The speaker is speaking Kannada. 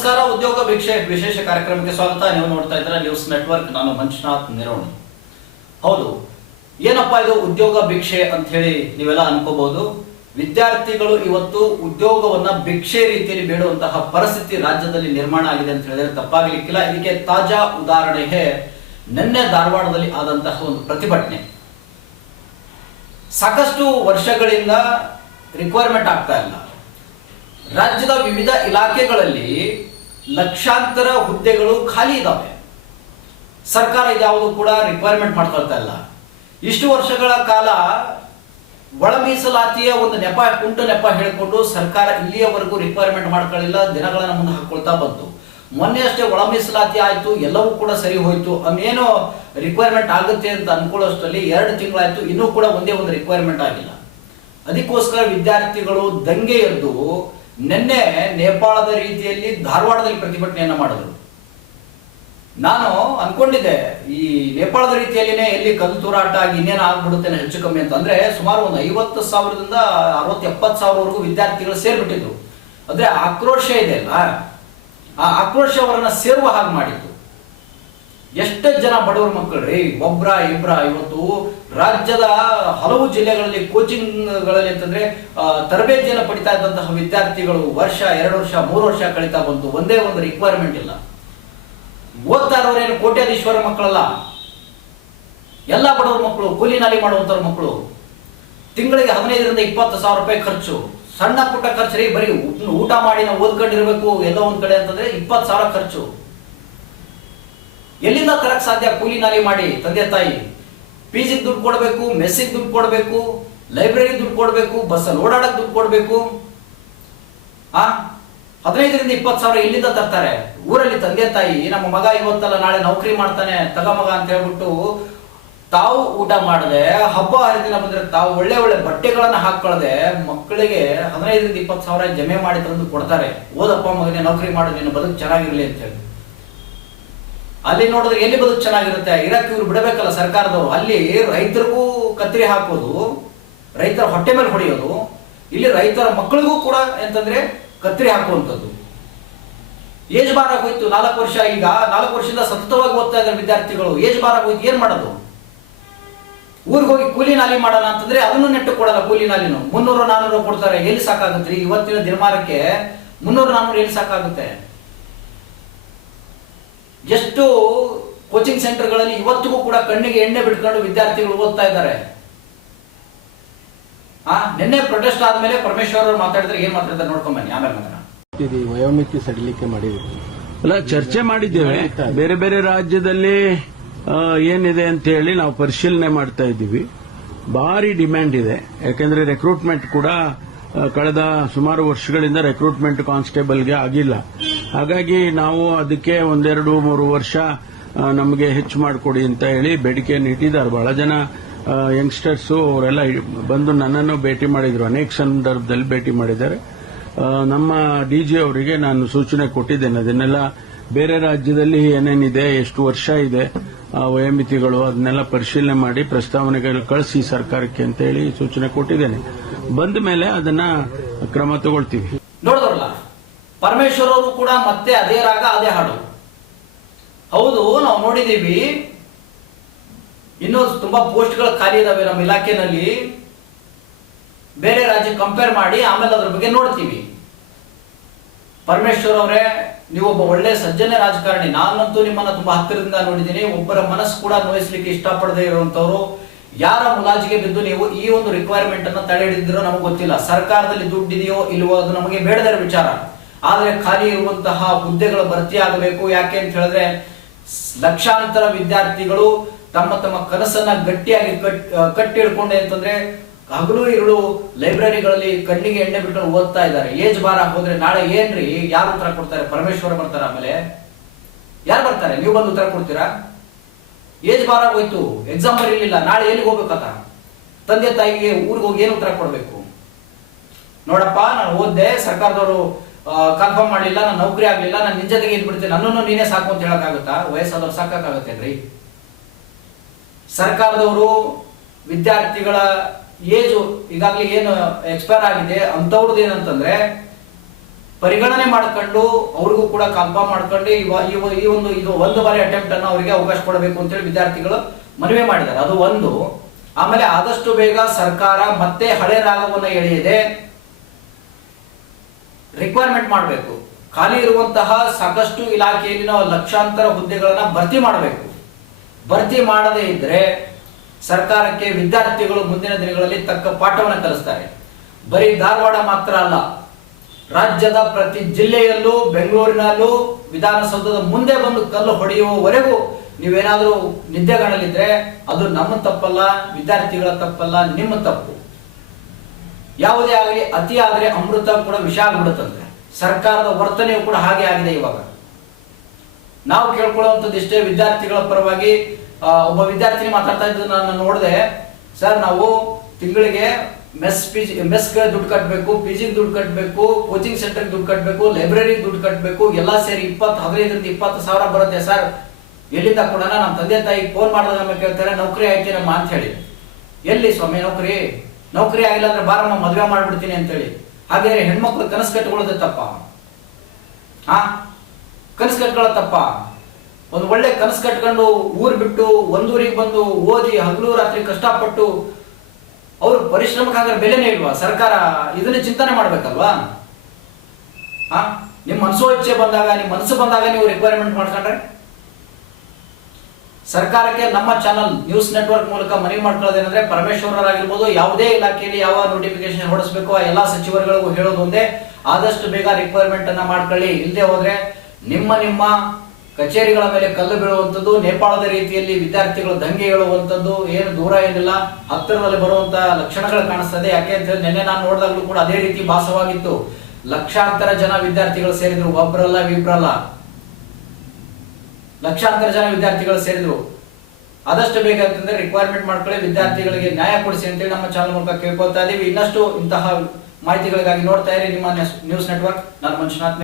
ನಮಸ್ಕಾರ, ಉದ್ಯೋಗ ಭಿಕ್ಷೆ ವಿಶೇಷ ಕಾರ್ಯಕ್ರಮಕ್ಕೆ ಸ್ವಾಗತ. ನೀವು ನೋಡ್ತಾ ಇದ್ದೀರಾ ನ್ಯೂಸ್ ನೆಟ್ವರ್ಕ್ ನಾನು ಮಂಜುನಾಥ್ ನಿರೋಣಿ. ಹೌದು, ಏನಪ್ಪಾ ಇದು ಉದ್ಯೋಗ ಭಿಕ್ಷೆ ಅಂತ ಹೇಳಿ ನೀವೆಲ್ಲ ಅನ್ಕೋಬಹುದು. ವಿದ್ಯಾರ್ಥಿಗಳು ಇವತ್ತು ಉದ್ಯೋಗವನ್ನ ಭಿಕ್ಷೆ ರೀತಿಯಲ್ಲಿ ಬೇಡುವಂತಹ ಪರಿಸ್ಥಿತಿ ರಾಜ್ಯದಲ್ಲಿ ನಿರ್ಮಾಣ ಆಗಿದೆ ಅಂತ ಹೇಳಿದ್ರೆ ತಪ್ಪಾಗಲಿಕ್ಕಿಲ್ಲ. ಇದಕ್ಕೆ ತಾಜಾ ಉದಾಹರಣೆಗೆ ನಿನ್ನೆ ಧಾರವಾಡದಲ್ಲಿ ಆದಂತಹ ಒಂದು ಪ್ರತಿಭಟನೆ. ಸಾಕಷ್ಟು ವರ್ಷಗಳಿಂದ ರಿಕ್ವೈರ್ಮೆಂಟ್ ಆಗ್ತಾ ಇಲ್ಲ. ರಾಜ್ಯದ ವಿವಿಧ ಇಲಾಖೆಗಳಲ್ಲಿ ಲಕ್ಷಾಂತರ ಹುದ್ದೆಗಳು ಖಾಲಿ ಇದ್ದಾವೆ ಸರ್ಕಾರ ಇದ್ಯಾವುದು ಕೂಡ ರಿಕ್ವೈರ್ಮೆಂಟ್ ಮಾಡ್ಕೊಳ್ತಾ ಇಲ್ಲ. ಇಷ್ಟು ವರ್ಷಗಳ ಕಾಲ ಒಳ ಮೀಸಲಾತಿಯ ಒಂದು ನೆಪ, ಕುಂಟು ನೆಪ ಹೇಳಿಕೊಂಡು ಸರ್ಕಾರ ಇಲ್ಲಿಯವರೆಗೂ ರಿಕ್ವೈರ್ಮೆಂಟ್ ಮಾಡ್ಕೊಳ್ಳಿಲ್ಲ, ದಿನಗಳನ್ನು ಮುಂದೆ ಹಾಕೊಳ್ತಾ ಬಂತು. ಮೊನ್ನೆ ಅಷ್ಟೇ ಒಳ ಮೀಸಲಾತಿ ಆಯ್ತು, ಎಲ್ಲವೂ ಕೂಡ ಸರಿ ಹೋಯಿತು. ಅನ್ನೇನೋ ರಿಕ್ವೈರ್ಮೆಂಟ್ ಆಗುತ್ತೆ ಅಂತ ಅನ್ಕೊಳ್ಳೋಷ್ಟರಲ್ಲಿ ಎರಡು ತಿಂಗಳಾಯಿತು, ಇನ್ನೂ ಕೂಡ ಒಂದೇ ಒಂದು ರಿಕ್ವೈರ್ಮೆಂಟ್ ಆಗಿಲ್ಲ. ಅದಕ್ಕೋಸ್ಕರ ವಿದ್ಯಾರ್ಥಿಗಳು ದಂಗೆ ಎದ್ದು ನಿನ್ನೆ ನೇಪಾಳದ ರೀತಿಯಲ್ಲಿ ಧಾರವಾಡದಲ್ಲಿ ಪ್ರತಿಭಟನೆಯನ್ನು ಮಾಡಿದ್ರು. ನಾನು ಅನ್ಕೊಂಡಿದ್ದೆ, ಈ ನೇಪಾಳದ ರೀತಿಯಲ್ಲಿನೇ ಎಲ್ಲಿ ಕಲ್ಲು ತೂರಾಟ ಆಗಿ ಇನ್ನೇನು ಆಗ್ಬಿಡುತ್ತೆ ಹೆಚ್ಚು ಕಮ್ಮಿ ಅಂತ ಅಂದ್ರೆ ಸುಮಾರು ಒಂದು ಐವತ್ತು ಸಾವಿರದಿಂದ ಅರವತ್ತು ಎಪ್ಪತ್ತು ಸಾವಿರವರೆಗೂ ವಿದ್ಯಾರ್ಥಿಗಳು ಸೇರ್ಬಿಟ್ಟಿದ್ರು. ಅಂದ್ರೆ ಆಕ್ರೋಶ ಇದೆ ಅಲ್ಲ ಆ ಆಕ್ರೋಶ ಅವರನ್ನ ಸೇರುವ ಹಾಗೆ ಮಾಡಿತ್ತು ಎಷ್ಟೇ ಜನ ಬಡವರ ಮಕ್ಕಳು ರೀ ಒಬ್ರ ಇಬ್ರ, ಇವತ್ತು ರಾಜ್ಯದ ಹಲವು ಜಿಲ್ಲೆಗಳಲ್ಲಿ ಕೋಚಿಂಗ್ಗಳಲ್ಲಿ ಅಂತಂದ್ರೆ ತರಬೇತಿಯನ್ನು ಪಡಿತಾ ಇದ್ದಂತಹ ವಿದ್ಯಾರ್ಥಿಗಳು ವರ್ಷ, ಎರಡು ವರ್ಷ, ಮೂರು ವರ್ಷ ಕಳೀತಾ ಬಂತು. ಒಂದೇ ಒಂದು ರಿಕ್ವೈರ್ಮೆಂಟ್ ಇಲ್ಲ. ಓದ್ತಾ ಇರೋರೇನು ಕೋಟ್ಯಾಧೀಶ್ವರ ಮಕ್ಕಳಲ್ಲ? ಎಲ್ಲ ಬಡವರ ಮಕ್ಕಳು, ಕೂಲಿ ನಾಲಿ ಮಾಡುವಂತವ್ರ ಮಕ್ಕಳು. ತಿಂಗಳಿಗೆ ಹದಿನೈದರಿಂದ ಇಪ್ಪತ್ತು ಸಾವಿರ ರೂಪಾಯಿ ಖರ್ಚು. ಸಣ್ಣ ಪುಟ್ಟ ಖರ್ಚು ರೀ, ಬರೀ ಊಟ ಮಾಡಿ ನಾವು ಓದ್ಕೊಂಡಿರ್ಬೇಕು, ಎಲ್ಲೋ ಒಂದ್ ಕಡೆ ಅಂತಂದ್ರೆ ಇಪ್ಪತ್ತು ಸಾವಿರ ಖರ್ಚು. ತರಕ್ ಸಾಧ್ಯ ಕೂಲಿ ನಾಲಿ ಮಾಡಿ, ತಂದೆ ತಾಯಿ. ಪಿಜಿ ದುಡ್ಡು ಕೊಡಬೇಕು ಮೆಸ್ಸಿಗೆ ದುಡ್ಡು ಕೊಡಬೇಕು ಲೈಬ್ರರಿ ದುಡ್ಡು ಕೊಡಬೇಕು ಬಸ್ಸಲ್ಲಿ ಓಡಾಡಕ್ ದುಡ್ಡು ಕೊಡಬೇಕು. ಆ? ಹದಿನೈದರಿಂದ ಇಪ್ಪತ್ತು ಸಾವಿರ ಇಲ್ಲಿಂದ ತರ್ತಾರೆ. ಊರಲ್ಲಿ ತಂದೆ ತಾಯಿ, ನಮ್ಮ ಮಗ ಇವತ್ತಲ್ಲ, ನಾಳೆ ನೌಕರಿ ಮಾಡ್ತಾನೆ, ತಗ ಮಗ ಅಂತ ಹೇಳ್ಬಿಟ್ಟು ತಾವು ಊಟ ಮಾಡದೆ, ಹಬ್ಬ ಹರಿದಿನ ಬಂದ್ರೆ ತಾವು ಒಳ್ಳೆ ಒಳ್ಳೆ ಬಟ್ಟೆಗಳನ್ನ ಹಾಕೊಳ್ಳದೆ ಮಕ್ಕಳಿಗೆ ಹದಿನೈದರಿಂದ ಇಪ್ಪತ್ತು ಸಾವಿರ ಜಮೆ ಮಾಡಿ ತಂದು ಕೊಡ್ತಾರೆ. ಓದಪ್ಪ ಮಗನೇ, ನೌಕರಿ ಮಾಡು ನಿನ್ನ ಬದುಕು ಚೆನ್ನಾಗಿರ್ಲಿ ಅಂತ ಹೇಳಿ. ಅಲ್ಲಿ ನೋಡಿದ್ರೆ ಎಲ್ಲಿ ಬದುಕು ಚೆನ್ನಾಗಿರುತ್ತೆ? ಇರಕ್ಕೆ ಇವ್ರು ಬಿಡಬೇಕಲ್ಲ ಸರ್ಕಾರದವರು. ಅಲ್ಲಿ ರೈತರಿಗೂ ಕತ್ತರಿ ಹಾಕೋದು, ರೈತರ ಹೊಟ್ಟೆ ಮೇಲೆ ಹೊಡೆಯೋದು, ಇಲ್ಲಿ ರೈತರ ಮಕ್ಕಳಿಗೂ ಕೂಡ ಎಂತಂದ್ರೆ ಕತ್ತರಿ ಹಾಕುವಂಥದ್ದು. ಏಜ್ ಬಾರ್ ಹೋಯ್ತು, ನಾಲ್ಕು ವರ್ಷ ಈಗ, ನಾಲ್ಕು ವರ್ಷದಿಂದ ಸತತವಾಗಿ ಓದ್ತಾ ಇದ್ದಾರೆ ವಿದ್ಯಾರ್ಥಿಗಳು. ಏಜ್ ಬಾರ್ ಹೋಯ್ತು, ಏನ್ ಮಾಡೋದು? ಊರಿಗೆ ಹೋಗಿ ಕೂಲಿ ನಾಲಿ ಮಾಡೋಣ ಅಂತಂದ್ರೆ ಅದನ್ನು ನೆಟ್ಟು ಕೊಡಲ್ಲ ಕೂಲಿ ನಾಲಿನು. ಮುನ್ನೂರು, ನಾನೂರು ಕೊಡ್ತಾರೆ, ಎಲ್ಲಿ ಸಾಕಾಗುತ್ತೆ? ಇವತ್ತಿನ ದಿನಮಾನಕ್ಕೆ ಮುನ್ನೂರು, ನಾನೂರು ಎಲ್ಲಿ ಸಾಕಾಗುತ್ತೆ? ಎಷ್ಟು ಕೋಚಿಂಗ್ ಸೆಂಟರ್ಗಳಲ್ಲಿ ಇವತ್ತಿಗೂ ಕೂಡ ಕಣ್ಣಿಗೆ ಎಣ್ಣೆ ಬಿಟ್ಕೊಂಡು ವಿದ್ಯಾರ್ಥಿಗಳು ಓದ್ತಾ ಇದ್ದಾರೆ. ಆ ನಿನ್ನೆ ಪ್ರೊಟೆಸ್ಟ್ ಆದ್ಮೇಲೆ ಪರಮೇಶ್ವರ್ ಅವರು ಮಾತಾಡಿದ್ರೆ ಏನ್ ಮಾತಾಡ್ತಾರೆ ನೋಡ್ಕೊಂಡ್ ಬನ್ನಿ ಆಮೇಲೆ ಮಾತಾಡ ಇದು ವಯೋಮಿತಿ ಸಡಿಲಿಕೆ ಮಾಡಿದ್ವಿ ಅಲ್ಲ ಚರ್ಚೆ ಮಾಡಿದ್ದೇವೆ. ಬೇರೆ ಬೇರೆ ರಾಜ್ಯದಲ್ಲಿ ಏನಿದೆ ಅಂತ ಹೇಳಿ ನಾವು ಪರಿಶೀಲನೆ ಮಾಡ್ತಾ ಇದ್ದೀವಿ. ಭಾರಿ ಡಿಮ್ಯಾಂಡ್ ಇದೆ. ಯಾಕೆಂದ್ರೆ ರೆಕ್ರೂಟ್ಮೆಂಟ್ ಕೂಡ ಕಳೆದ ಸುಮಾರು ವರ್ಷಗಳಿಂದ ರೆಕ್ರೂಟ್ಮೆಂಟ್ ಕಾನ್ಸ್ಟೇಬಲ್ಗೆ ಆಗಿಲ್ಲ. ಹಾಗಾಗಿ ನಾವು ಅದಕ್ಕೆ ಒಂದೆರಡು, ಮೂರು ವರ್ಷ ನಮಗೆ ಹೆಚ್ಚು ಮಾಡಿಕೊಡಿ ಅಂತ ಹೇಳಿ ಬೇಡಿಕೆಯನ್ನು ಇಟ್ಟಿದ್ದಾರೆ. ಬಹಳ ಜನ ಯಂಗ್ಸ್ಟರ್ಸು ಅವರೆಲ್ಲ ಬಂದು ನನ್ನನ್ನು ಭೇಟಿ ಮಾಡಿದ್ರು. ಅನೇಕ ಸಂದರ್ಭದಲ್ಲಿ ಭೇಟಿ ಮಾಡಿದ್ದಾರೆ. ನಮ್ಮ ಡಿಜಿ ಅವರಿಗೆ ನಾನು ಸೂಚನೆ ಕೊಟ್ಟಿದ್ದೇನೆ. ಅದನ್ನೆಲ್ಲ ಬೇರೆ ರಾಜ್ಯದಲ್ಲಿ ಏನೇನಿದೆ, ಎಷ್ಟು ವರ್ಷ ಇದೆ, ಆ, ವಯೋಮಿತಿಗಳು, ಅದನ್ನೆಲ್ಲ ಪರಿಶೀಲನೆ ಮಾಡಿ ಪ್ರಸ್ತಾವನೆಗಳು ಕಳಿಸಿ ಸರ್ಕಾರಕ್ಕೆ ಅಂತ ಹೇಳಿ ಸೂಚನೆ ಕೊಟ್ಟಿದ್ದೇನೆ. ಬಂದ ಮೇಲೆ ಅದನ್ನ ಕ್ರಮ ತಗೊಳ್ತೀವಿ. ಪರಮೇಶ್ವರ್ ಅವರು ಕೂಡ ಮತ್ತೆ ಅದೇ ರಾಗ, ಅದೇ ಹಾಡು. ಹೌದು, ನಾವು ನೋಡಿದೀವಿ ಇನ್ನೂ ತುಂಬಾ ಪೋಸ್ಟ್ಗಳು ಖಾಲಿ ಇದಾವೆ ನಮ್ಮ ಇಲಾಖೆನಲ್ಲಿ. ಬೇರೆ ರಾಜ್ಯ ಕಂಪೇರ್ ಮಾಡಿ ಆಮೇಲೆ ಅದ್ರ ಬಗ್ಗೆ ನೋಡ್ತೀವಿ. ಪರಮೇಶ್ವರ್ ಅವರೇ, ನೀವು ಒಬ್ಬ ಒಳ್ಳೆ ಸಜ್ಜನ ರಾಜಕಾರಣಿ. ನಾನಂತೂ ನಿಮ್ಮನ್ನ ತುಂಬಾ ಹತ್ತಿರದಿಂದ ನೋಡಿದ್ದೀನಿ. ಒಬ್ಬರ ಮನಸ್ಸು ಕೂಡ ನೋಯಿಸ್ಲಿಕ್ಕೆ ಇಷ್ಟಪಡದೇ ಇರುವಂತವ್ರು ಯಾರ ಮುಲಾಜಿಗೆ ಬಿದ್ದು ನೀವು ಈ ಒಂದು ರಿಕ್ವೈರ್ಮೆಂಟ್ ಅನ್ನ ತಡೆ ಹಿಡಿದಿರೋ ನಮಗೆ ಗೊತ್ತಿಲ್ಲ. ಸರ್ಕಾರದಲ್ಲಿ ದುಡ್ಡಿದೆಯೋ ಇಲ್ವೋ ಅದು ನಮಗೆ ಬೇಡದ ವಿಚಾರ. ಆದ್ರೆ ಖಾಲಿ ಇರುವಂತಹ ಹುದ್ದೆಗಳು ಭರ್ತಿ ಆಗಬೇಕು. ಯಾಕೆ ಅಂತ ಹೇಳಿದ್ರೆ, ಲಕ್ಷಾಂತರ ವಿದ್ಯಾರ್ಥಿಗಳು ತಮ್ಮ ತಮ್ಮ ಕನಸನ್ನ ಗಟ್ಟಿಯಾಗಿ ಕಟ್ ಕಟ್ಟಿ ಹಿಡ್ಕೊಂಡೆ ಅಂತಂದ್ರೆ ಹಗಲು ಇರುಳು ಲೈಬ್ರರಿಗಳಲ್ಲಿ ಕಣ್ಣಿಗೆ ಎಣ್ಣೆ ಬಿಟ್ಟು ಓದ್ತಾ ಇದ್ದಾರೆ. ಏಜ್ ಬಾರ ಹೋದ್ರೆ ನಾಳೆ ಏನ್ರಿ? ಯಾರು ಉತ್ತರ ಕೊಡ್ತಾರೆ? ಪರಮೇಶ್ವರ ಬರ್ತಾರ ಆಮೇಲೆ? ಯಾರು ಬರ್ತಾರೆ? ನೀವು ಬಂದು ಉತ್ತರ ಕೊಡ್ತೀರಾ? ಏಜ್ ಬಾರ ಹೋಯ್ತು ಎಕ್ಸಾಮ್ ಬರೀಲಿಲ್ಲ ನಾಳೆ ಎಲ್ಲಿಗೆ ಹೋಗ್ಬೇಕಂತ? ತಂದೆ ತಾಯಿಗೆ ಊರಿಗೆ ಹೋಗಿ ಏನು ಉತ್ತರ ಕೊಡ್ಬೇಕು? ನೋಡಪ್ಪ, ನಾನು ಓದ್ದೆ, ಸರ್ಕಾರದವರು ಕನ್ಫರ್ಮ್ ಮಾಡಲಿಲ್ಲ ನಾನು ನೌಕರಿ ಆಗಲಿಲ್ಲ, ನಾನು ನಿನ್ ಜೊತೆಗೆ ಬಿಡ್ತೀನಿ, ನನ್ನನ್ನು ನೀನೇ ಸಾಕು ಅಂತ ಹೇಳಕ್ಕಾಗುತ್ತಾ? ವಯಸ್ಸಾದವ್ರು ಸಾಕಾಗತ್ತೇನ್ರಿ ಸರ್ಕಾರದವರು ವಿದ್ಯಾರ್ಥಿಗಳ ಏಜು ಈಗಾಗಲೇ ಏನು ಎಕ್ಸ್ಪೈರ್ ಆಗಿದೆ ಅಂತವ್ರದ್ದು ಏನಂತಂದ್ರೆ ಪರಿಗಣನೆ ಮಾಡ್ಕೊಂಡು ಅವ್ರಿಗೂ ಕೂಡ ಕನ್ಫರ್ಮ್ ಮಾಡ್ಕೊಂಡು ಈ ಒಂದು, ಇದು ಒಂದು ಬಾರಿ ಅಟೆಂಪ್ಟ್ ಅನ್ನು ಅವರಿಗೆ ಅವಕಾಶ ಕೊಡಬೇಕು ಅಂತೇಳಿ ವಿದ್ಯಾರ್ಥಿಗಳು ಮನವಿ ಮಾಡಿದ್ದಾರೆ. ಅದು ಒಂದು. ಆಮೇಲೆ ಆದಷ್ಟು ಬೇಗ ಸರ್ಕಾರ ಮತ್ತೆ ಹಳೆ ರಾಗವನ್ನು ಎಳೆಯದೆ ರಿಕ್ವೈರ್ಮೆಂಟ್ ಮಾಡಬೇಕು. ಖಾಲಿ ಇರುವಂತಹ ಸಾಕಷ್ಟು ಇಲಾಖೆಯಲ್ಲಿ ನಾವು ಲಕ್ಷಾಂತರ ಹುದ್ದೆಗಳನ್ನು ಭರ್ತಿ ಮಾಡಬೇಕು. ಭರ್ತಿ ಮಾಡದೇ ಇದ್ರೆ ಸರ್ಕಾರಕ್ಕೆ ವಿದ್ಯಾರ್ಥಿಗಳು ಮುಂದಿನ ದಿನಗಳಲ್ಲಿ ತಕ್ಕ ಪಾಠವನ್ನು ಕಲಿಸ್ತಾರೆ. ಬರೀ ಧಾರವಾಡ ಮಾತ್ರ ಅಲ್ಲ, ರಾಜ್ಯದ ಪ್ರತಿ ಜಿಲ್ಲೆಯಲ್ಲೂ, ಬೆಂಗಳೂರಿನಲ್ಲೂ, ವಿಧಾನಸೌಧದ ಮುಂದೆ ಬಂದು ಕಲ್ಲು ಹೊಡೆಯುವವರೆಗೂ ನೀವೇನಾದರೂ ನಿದ್ದೆಗಾಣಲಿದ್ರೆ ಅದು ನಮ್ಮ ತಪ್ಪಲ್ಲ, ವಿದ್ಯಾರ್ಥಿಗಳ ತಪ್ಪಲ್ಲ, ನಿಮ್ಮ ತಪ್ಪು. ಯಾವುದೇ ಆಗಲಿ ಅತಿ ಆದರೆ ಅಮೃತ ಕೂಡ ವಿಷ ಆಗ್ಬಿಡುತ್ತಂತೆ. ಸರ್ಕಾರದ ವರ್ತನೆಯು ಕೂಡ ಹಾಗೆ ಆಗಿದೆ ಇವಾಗ. ನಾವು ಕೇಳ್ಕೊಳ್ಳುವಂಥದ್ದು ಇಷ್ಟೇ, ವಿದ್ಯಾರ್ಥಿಗಳ ಪರವಾಗಿ ಒಬ್ಬ ವಿದ್ಯಾರ್ಥಿನಿ ಮಾತಾಡ್ತಾ ಇದ್ದು ನಾನು ನೋಡಿದೆ, ಸರ್ ನಾವು ತಿಂಗಳಿಗೆ ಮೆಸ್ ಪಿ ಜಿ, ಮೆಸ್ಗೆ ದುಡ್ಡು ಕಟ್ಟಬೇಕು ಪಿ ಜಿಗೆ ದುಡ್ಡು ಕಟ್ಟಬೇಕು ಕೋಚಿಂಗ್ ಸೆಂಟರ್ಗೆ ದುಡ್ಡು ಕಟ್ಟಬೇಕು ಲೈಬ್ರರಿಗೆ ದುಡ್ಡು ಕಟ್ಟಬೇಕು ಎಲ್ಲ ಸೇರಿ ಇಪ್ಪತ್ತು, ಹದಿನೈದರಿಂದ ಇಪ್ಪತ್ತು ಸಾವಿರ ಬರುತ್ತೆ ಸರ್. ಎಲ್ಲಿಂದ ಕೊಡೋಣ? ನಮ್ಮ ತಂದೆ ತಾಯಿ ಫೋನ್ ಮಾಡಿದಾಗ ಕೇಳ್ತಾರೆ, ನೌಕರಿ ಆಯ್ತೇನಮ್ಮ ಅಂತ ಹೇಳಿ. ಎಲ್ಲಿ ಸ್ವಾಮಿ ನೌಕರಿ? ನೌಕರಿ ಆಗಿಲ್ಲ ಅಂದ್ರೆ ಬಾರಮ್ಮ, ಮದುವೆ ಮಾಡ್ಬಿಡ್ತೀನಿ ಅಂತೇಳಿ. ಹಾಗೆ ಹೆಣ್ಮಕ್ಳು ಕನಸು ಕಟ್ಕೊಳ್ಳೋದೇ ತಪ್ಪ. ಆ? ಕನಸು ಕಟ್ಕೊಳ್ಳೋ ತಪ್ಪ. ಒಂದು ಒಳ್ಳೆ ಕನಸು ಕಟ್ಕೊಂಡು ಊರ್ ಬಿಟ್ಟು ಒಂದೂರಿಗೆ ಬಂದು ಓದಿ ಹಗಲು ರಾತ್ರಿ ಕಷ್ಟಪಟ್ಟು ಅವರು ಪರಿಶ್ರಮಕ್ಕಾಗ ಬೆಲೆನೇ ಇಲ್ವಾ? ಸರ್ಕಾರ ಇದನ್ನ ಚಿಂತನೆ ಮಾಡ್ಬೇಕಲ್ವಾ? ಆ? ನಿಮ್ಮ ಮನಸ್ಸು ಇಚ್ಛೆ ಬಂದಾಗ ನಿಮ್ಮ ಮನಸ್ಸು ಬಂದಾಗ ನೀವು ರಿಕ್ವೈರ್ಮೆಂಟ್ ಮಾಡ್ಕೊಂಡ್ರೆ? ಸರ್ಕಾರಕ್ಕೆ ನಮ್ಮ ಚಾನಲ್ ನ್ಯೂಸ್ ನೆಟ್ವರ್ಕ್ ಮೂಲಕ ಮನವಿ ಮಾಡ್ಕೊಳ್ಳೋದೇನೆಂದ್ರೆ ಪರಮೇಶ್ವರರಾಗಿರ್ಬೋದು, ಯಾವುದೇ ಇಲಾಖೆಯಲ್ಲಿ ಯಾವ ನೋಟಿಫಿಕೇಶನ್ ಹೊರಡಿಸಬೇಕು, ಆ ಎಲ್ಲಾ ಸಚಿವರುಗಳಿಗೂ ಹೇಳೋದು ಒಂದೇ. ಆದಷ್ಟು ಬೇಗ ರಿಕ್ವೈರ್ಮೆಂಟ್ ಅನ್ನ ಮಾಡ್ಕೊಳ್ಳಿ. ಇಲ್ಲದೆ ಹೋದ್ರೆ ನಿಮ್ಮ ನಿಮ್ಮ ಕಚೇರಿಗಳ ಮೇಲೆ ಕಲ್ಲು ಬೀಳುವಂಥದ್ದು, ನೇಪಾಳದ ರೀತಿಯಲ್ಲಿ ವಿದ್ಯಾರ್ಥಿಗಳು ದಂಗೆ ಹೇಳುವಂಥದ್ದು ಏನು ದೂರ ಏನಿಲ್ಲ, ಹತ್ತಿರದಲ್ಲಿ ಬರುವಂತ ಲಕ್ಷಣಗಳು ಕಾಣಿಸ್ತದೆ. ಯಾಕೆ ಅಂತ ಹೇಳಿ ನಿನ್ನೆ ನಾನು ನೋಡಿದಾಗಲೂ ಕೂಡ ಅದೇ ರೀತಿ ಭಾಸವಾಗಿತ್ತು. ಲಕ್ಷಾಂತರ ಜನ ವಿದ್ಯಾರ್ಥಿಗಳು ಸೇರಿದ್ರು, ಒಬ್ರಲ್ಲ ವಿಬ್ರಲ್ಲ ಲಕ್ಷಾಂತರ ಜನ ವಿದ್ಯಾರ್ಥಿಗಳು ಸೇರಿದ್ರು. ಆದಷ್ಟು ಬೇಗ ಅಂತಂದ್ರೆ ರಿಕ್ವೈರ್ಮೆಂಟ್ ಮಾಡ್ಕೊಳ್ಳಿ, ವಿದ್ಯಾರ್ಥಿಗಳಿಗೆ ನ್ಯಾಯ ಕೊಡಿಸಿ ಅಂತೇಳಿ ನಮ್ಮ ಚಾನಲ್ ಮೂಲಕ ಕೇಳ್ಕೊಳ್ತಾ ಇದ್ದೀವಿ ಇನ್ನಷ್ಟು ಇಂತಹ ಮಾಹಿತಿಗಳಿಗಾಗಿ ನೋಡ್ತಾ ಇರಿ ನಿಮ್ಮ ನ್ಯೂಸ್ ನೆಟ್ವರ್ಕ್ ನಾನು ಮಂಜುನಾಥ್